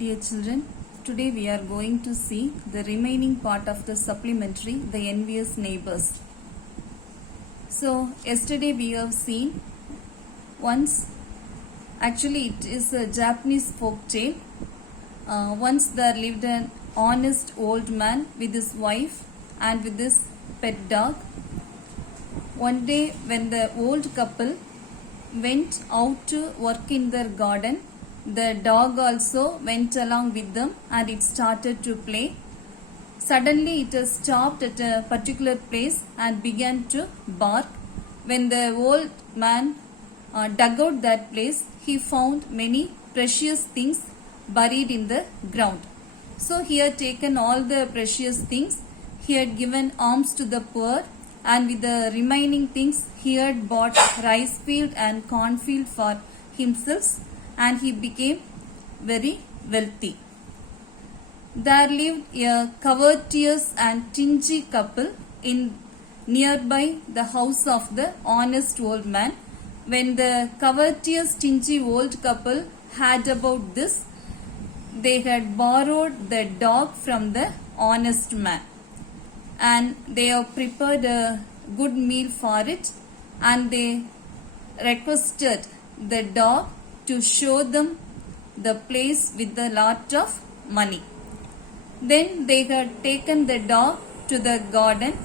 Dear children, today we are going to see the remaining part of the supplementary, The Envious Neighbors. So, yesterday we have seen actually it is a Japanese folk tale. Once there lived an honest old man with his wife and with his pet dog. One day when the old couple went out to work in their garden, the dog also went along with them and it started to play. Suddenly it stopped at a particular place and began to bark. When the old man dug out that place, he found many precious things buried in the ground. So he had taken all the precious things, he had given alms to the poor, and with the remaining things he had bought rice field and cornfield for himself, and he became very wealthy. There lived a covetous and stingy couple in nearby the house of the honest old man. When the covetous stingy old couple heard about this, they had borrowed the dog from the honest man, and they have prepared a good meal for it, and they requested the dog to show them the place with a lot of money. Then they had taken the dog to the garden,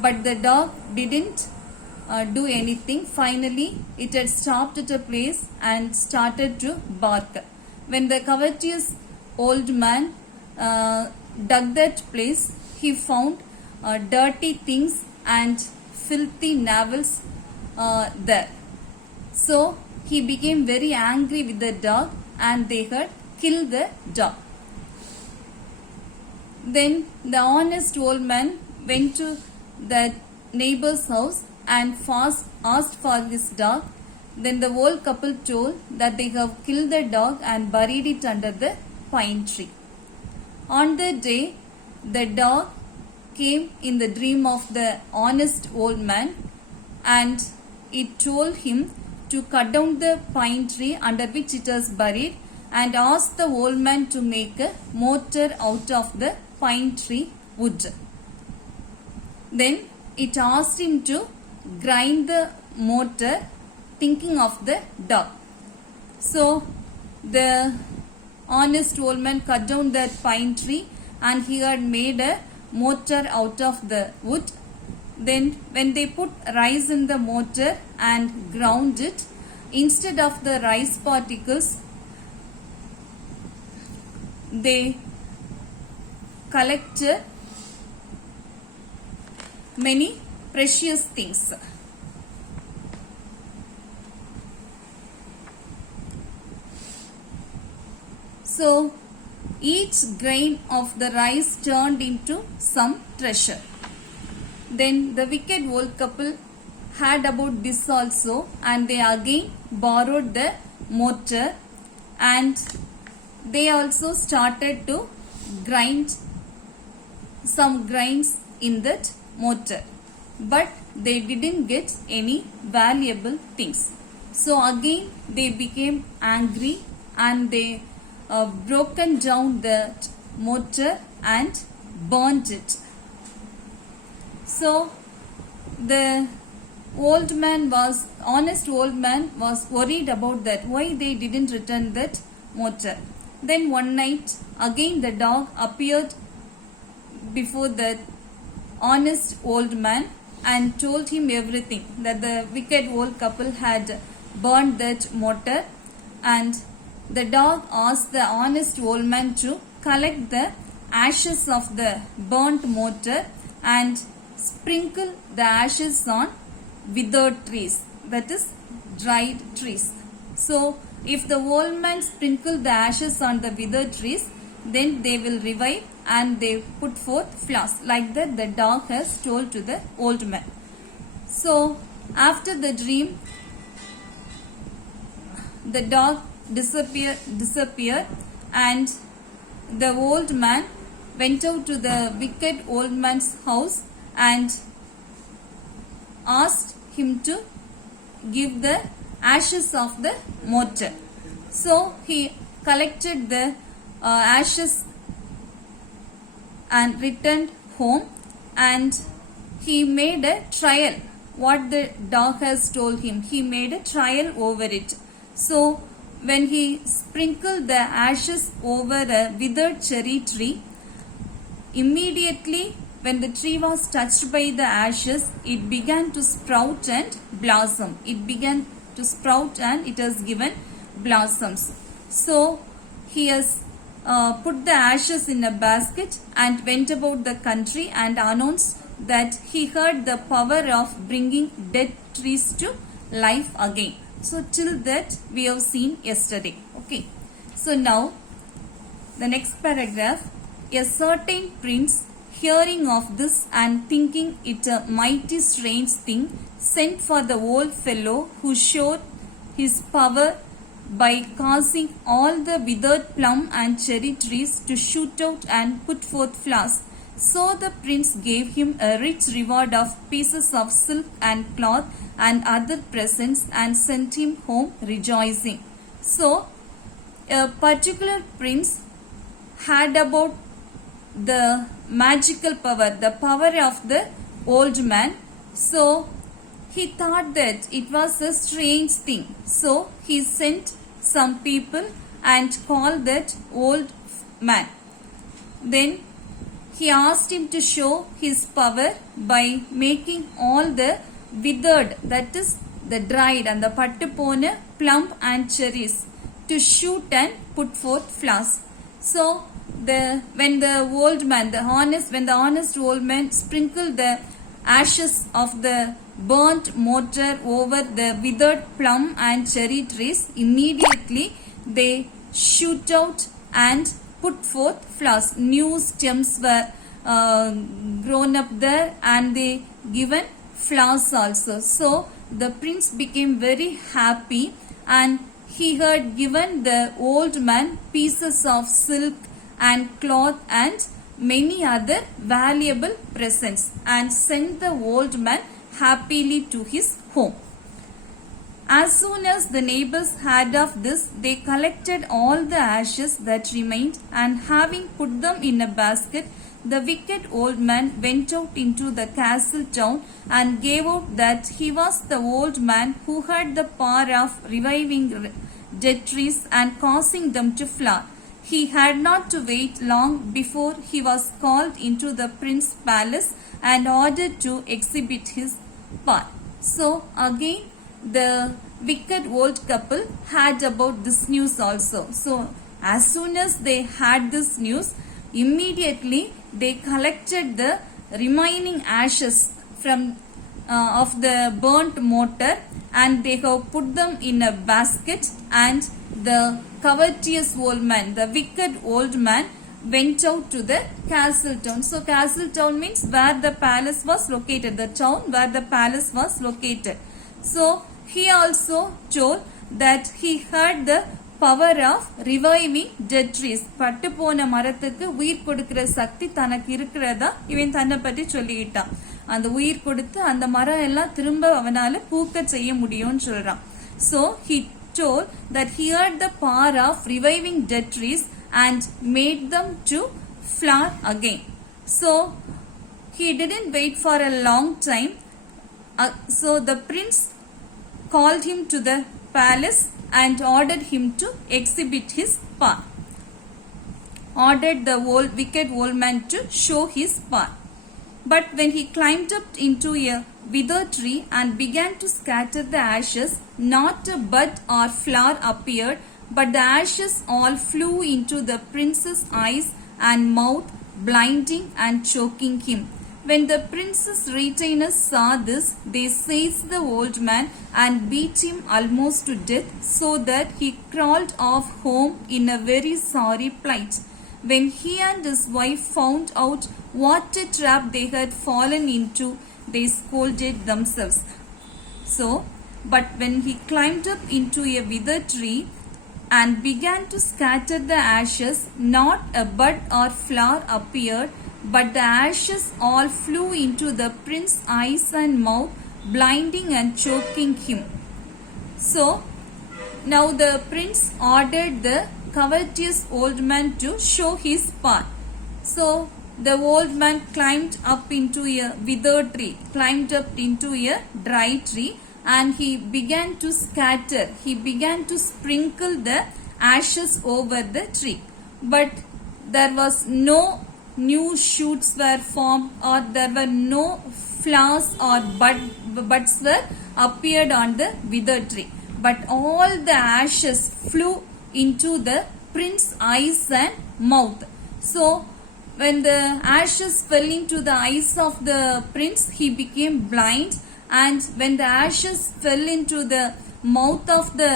but the dog didn't do anything. Finally, it had stopped at a place and started to bark. When the covetous old man dug that place, he found dirty things and filthy navels there. So he became very angry with the dog and they had killed the dog. Then the honest old man went to the neighbor's house and asked for his dog. Then the old couple told that they have killed the dog and buried it under the pine tree. On the day, the dog came in the dream of the honest old man, and it told him to cut down the pine tree under which it was buried and asked the old man to make a mortar out of the pine tree wood. Then it asked him to grind the mortar, thinking of the dog. So the honest old man cut down that pine tree and he had made a mortar out of the wood. Then when they put rice in the mortar and ground it, instead of the rice particles, they collected many precious things. So each grain of the rice turned into some treasure. Then the wicked old couple heard about this also, and they again borrowed the mortar, and they also started to grind some grains in that mortar, but they didn't get any valuable things. So again they became angry and they broken down that mortar and burnt it. So the honest old man was worried about that, why they didn't return that mortar. Then one night again the dog appeared before the honest old man and told him everything, that the wicked old couple had burned that mortar, and the dog asked the honest old man to collect the ashes of the burnt mortar and sprinkle the ashes on withered trees, that is dried trees. So if the old man sprinkled the ashes on the withered trees, then they will revive and they put forth flowers. Like that the dog has told to the old man. So after the dream, the dog disappeared, and the old man went out to the wicked old man's house and asked him to give the ashes of the mortar. So he collected the ashes and returned home, and he made a trial. What the dog has told him, he made a trial over it. So when he sprinkled the ashes over a withered cherry tree, immediately when the tree was touched by the ashes, it began to sprout and blossom. It began to sprout and it has given blossoms. So he has put the ashes in a basket and went about the country and announced that he heard the power of bringing dead trees to life again. So till that we have seen yesterday. Okay. So now the next paragraph. A certain prince, hearing of this and thinking it a mighty strange thing, sent for the old fellow who showed his power by causing all the withered plum and cherry trees to shoot out and put forth flowers. So the prince gave him a rich reward of pieces of silk and cloth and other presents and sent him home rejoicing. So a particular prince had about the magical power, the power of the old man. So he thought that it was a strange thing. So he sent some people and called that old man. Then he asked him to show his power by making all the withered, that is the dried and the pattupona plum and cherries to shoot and put forth flowers. So when the honest old man sprinkled the ashes of the burnt mortar over the withered plum and cherry trees, immediately they shoot out and put forth flowers. New stems were grown up there and they given flowers also. So the prince became very happy and he had given the old man pieces of silk and cloth and many other valuable presents and sent the old man happily to his home. As soon as the neighbors heard of this, they collected all the ashes that remained, and having put them in a basket, the wicked old man went out into the castle town and gave out that he was the old man who had the power of reviving dead trees and causing them to flower. He had not to wait long before he was called into the prince's palace and ordered to exhibit his power. So again the wicked old couple had about this news also. So as soon as they had this news, immediately they collected the remaining ashes from of the burnt mortar and they have put them in a basket, and the covetous old man, the wicked old man, went out to the castle town. So castle town means where the palace was located, the town where the palace was located. So he also told that he had the power of reviving dead trees. பட்டு போன மரத்துக்கு உயிர் கொடுக்கிற சக்தி தனக்கு இருக்கிறதா இவன் தன்னை பற்றி சொல்லிட்டான். அந்த உயிர் கொடுத்து அந்த மரம் எல்லாம் திரும்ப அவனால பூக்க செய்ய முடியும்னு சொல்றான். So he told that he had the power of reviving dead trees and made them to flower again. So he didn't wait for a long time. So the prince called him to the palace and ordered him to exhibit his power. Ordered the wicked old man to show his power. But when he climbed up into a withered tree and began to scatter the ashes, not a bud or flower appeared, but the ashes all flew into the prince's eyes and mouth, blinding and choking him. When the prince's retainers saw this, they seized the old man and beat him almost to death, so that he crawled off home in a very sorry plight. When he and his wife found out what a trap they had fallen into, they scolded themselves. So, but when he climbed up into a withered tree and began to scatter the ashes, not a bud or flower appeared, but the ashes all flew into the prince's eyes and mouth, blinding and choking him. So, now the prince ordered the covetous old man to show his power. So the old man climbed up into a withered tree, climbed up into a dry tree, and he began to scatter, he began to sprinkle the ashes over the tree. But there was no new shoots were formed, or there were no flowers or buds were appeared on the withered tree. But all the ashes flew into the prince's eyes and mouth. So when the ashes fell into the eyes of the prince, he became blind. And when the ashes fell into the mouth of the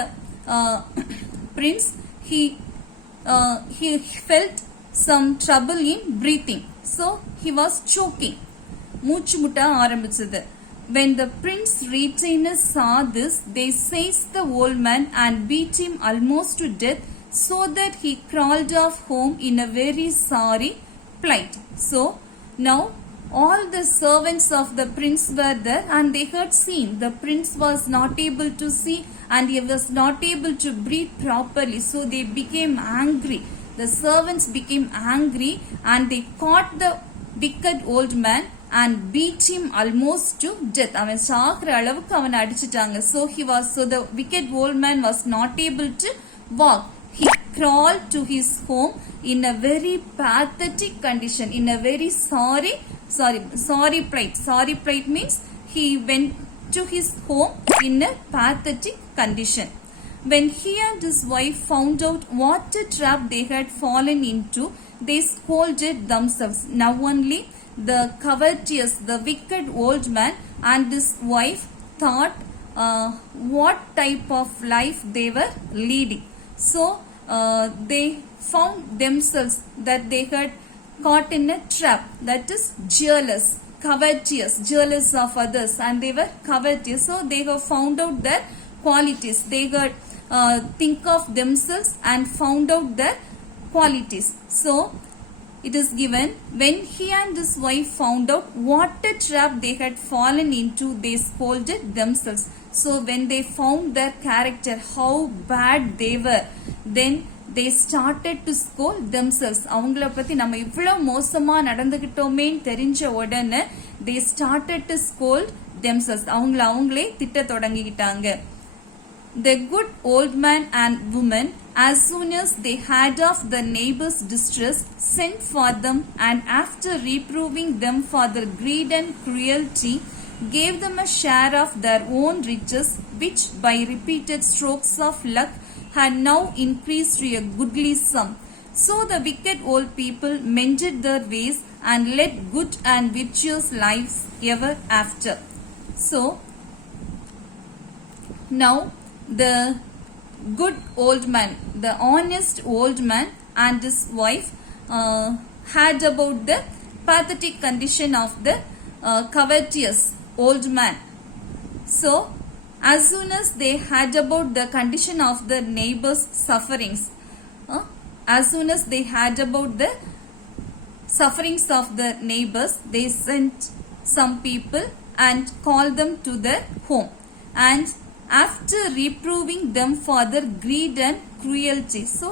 prince, he felt some trouble in breathing. So he was choking. மூச்சு முட்ட ஆரம்பிச்சது. When the prince retainers saw this, they seized the old man and beat him almost to death, so that he crawled off home in a very sorry plight. So now all the servants of the prince were there, and they had seen the prince was not able to see, and he was not able to breathe properly. So they became angry. The servants became angry, and they caught the wicked old man and beat him almost to death. அவன் சாகிற அளவுக்கு அவனை அடிச்சிட்டாங்க. So the wicked old man was not able to walk. He crawled to his home in a very pathetic condition, in a very sorry plight. Sorry plight means he went to his home in a pathetic condition. When he and his wife found out what a trap they had fallen into, they scolded themselves. Now only the covetous, the wicked old man and his wife thought what type of life they were leading. So they found themselves that they had caught in a trap, that is jealous, covetous, jealous of others, and they were covetous. So they have found out their qualities. They had think of themselves and found out their qualities. So it is given, when he and his wife found out what a trap they had fallen into, they scolded themselves. So when they found their character, how bad they were, then they started to scold themselves. அவங்கள பத்தி நம்ம இவ்வளவு மோசமா நடந்துகிட்டோமேன்னு தெரிஞ்ச உடனே they started to scold themselves. அவங்களே திட்ட தொடங்கிட்டாங்க. The good old man and woman, as soon as they heard of the neighbor's distress, sent for them, and after reproving them for their greed and cruelty, gave them a share of their own riches, which by repeated strokes of luck had now increased to a goodly sum. So the wicked old people mended their ways and led good and virtuous lives ever after. So now the good old man, the honest old man and his wife had about the pathetic condition of the covetous old man. So as soon as they had about the condition of the neighbor's sufferings, as soon as they had about the sufferings of the neighbors, they sent some people and called them to their home. And after reproving them for their greed and cruelty, so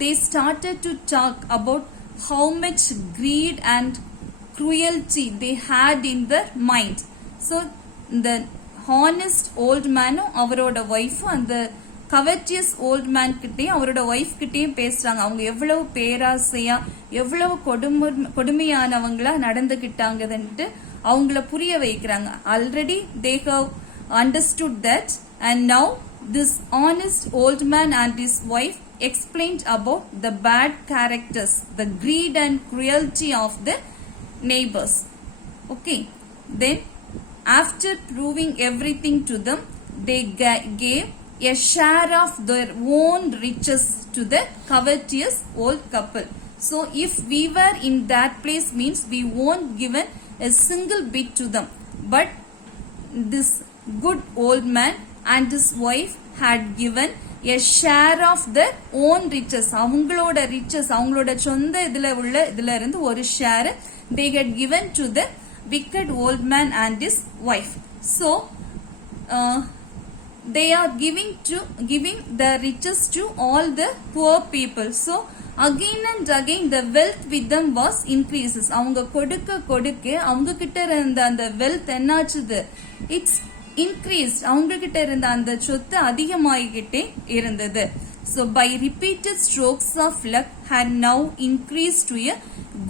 they started to talk about how much greed and cruelty they had in their mind. So the honest old man அவரோட wife and the covetous old man கிட்டே அவரோட wife கிட்டேயும் பேசுறாங்க. அவங்க எவ்வளவு பேராசையா எவ்வளவு கொடுமையானவங்களா நடந்துகிட்டாங்கன்னு அவங்கள புரிய வைக்கிறாங்க. Already they have understood that, and now this honest old man and his wife explained about the bad characters, the greed and cruelty of the neighbors. Okay, then after proving everything to them, they gave a share of their own riches to the covetous old couple. So if we were in that place, means we won't given a single bit to them, but this good old man and his wife had given a share of their own riches. அவங்களோட riches, அவங்களோட சொந்த இதுல இருந்து ஒரு share they had given to the wicked old man and his wife. So they are giving the riches to all the poor people. So again and again the wealth with them was increases. அவங்க கொடுக்க அவங்க கிட்ட இருந்த அந்த wealth என்னாச்சுது, it's increased. அவங்க கிட்ட இருந்த அந்த சொத்து அதிகமாகிக்கிட்டே இருந்தது. So by repeated strokes of luck had now increased to a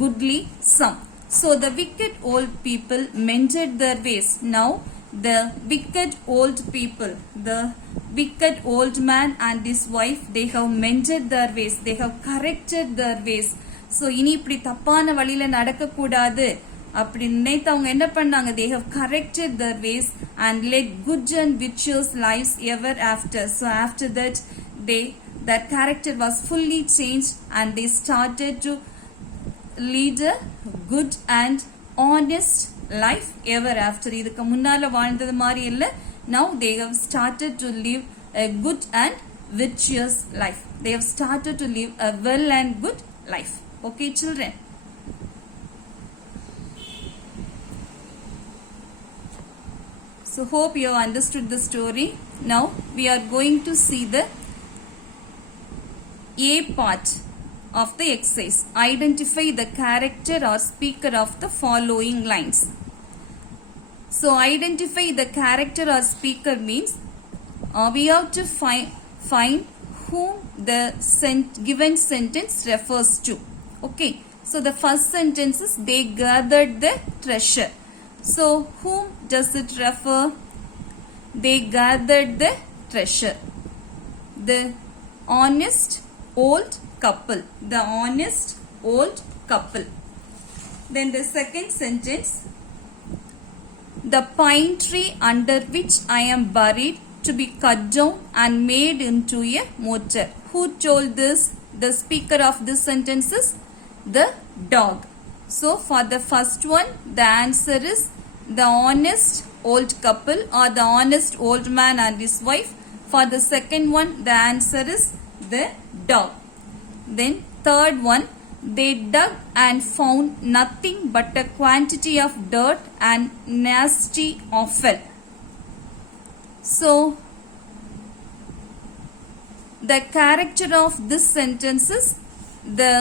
goodly sum. So the wicked old people mended their ways. Now the wicked old people, the wicked old man and his wife, they have mended their ways, they have corrected their ways. So இனி இப்படி தப்பான வழியில நடக்க கூடாது அப்படி நினைத்து அவங்க என்ன பண்ணாங்க, they have corrected their ways and led good and virtuous lives ever after. So after that their character was fully changed and they started to lead a good and honest life ever after. இதுக்கு முன்னால வாழ்ந்தது மாதிரி இல்ல, now they have started to live a good and virtuous life. They have started to live a well and good life. Okay children, so hope you have understood the story. Now we are going to see the A part of the exercise. Identify the character or speaker of the following lines. So identify the character or speaker means we have to find whom the given sentence refers to. Okay, so the first sentence is they gathered the treasure. So whom does it refer? They gathered the treasure. The honest old couple. The honest old couple. Then the second sentence, the pine tree under which I am buried to be cut down and made into a mortar. Who told this? The speaker of this sentence is the dog. So for the first one the answer is the honest old couple or the honest old man and his wife. For the second one the answer is the dog. Then third one, they dug and found nothing but a quantity of dirt and nasty offal. So the character of this sentence is the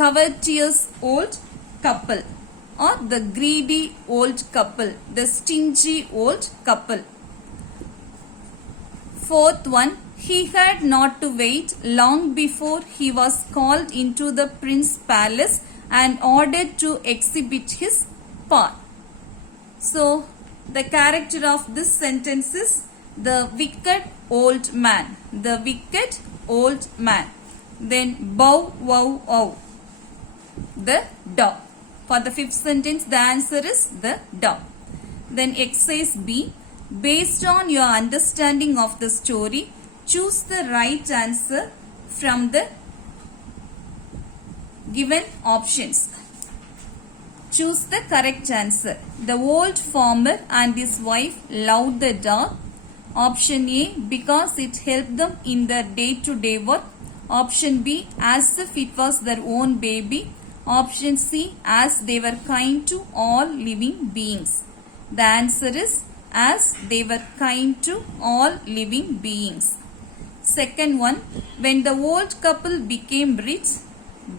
covetous old couple or the greedy old couple, the stingy old couple. Fourth one, he had not to wait long before he was called into the prince's palace and ordered to exhibit his power. So the character of this sentence is the wicked old man, the wicked old man. Then bow wow wow, the dog. For the fifth sentence the answer is the dog. Then exercise B, based on your understanding of the story, choose the right answer from the given options. Choose the correct answer. The old farmer and his wife loved the dog. Option A, because it helped them in their day-to-day work. Option B, as if it was their own baby. Option C, as they were kind to all living beings. The answer is as they were kind to all living beings. Second one, when the old couple became rich,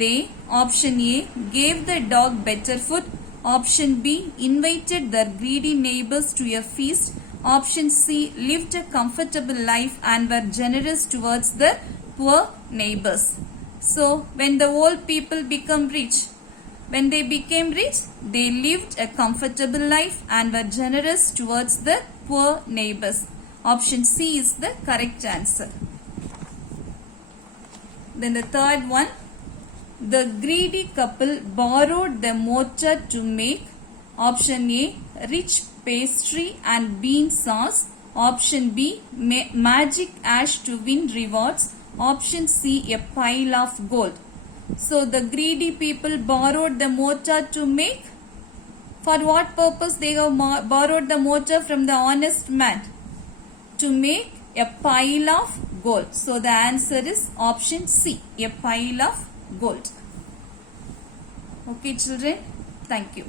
they, option A, gave the dog better food. Option B, invited their greedy neighbors to a feast. Option C, lived a comfortable life and were generous towards the poor neighbors. So when the old people became rich, they lived a comfortable life and were generous towards the poor neighbors. Option C is the correct answer. Then the third one, the greedy couple borrowed the mortar to make, option A, rich pastry and bean sauce. Option B, magic ash to win rewards. Option C, a pile of gold. So the greedy people borrowed the mortar to make. For what purpose they have borrowed the mortar from the honest man? To make a pile of gold. So the answer is option C, a pile of gold. Okay children, thank you.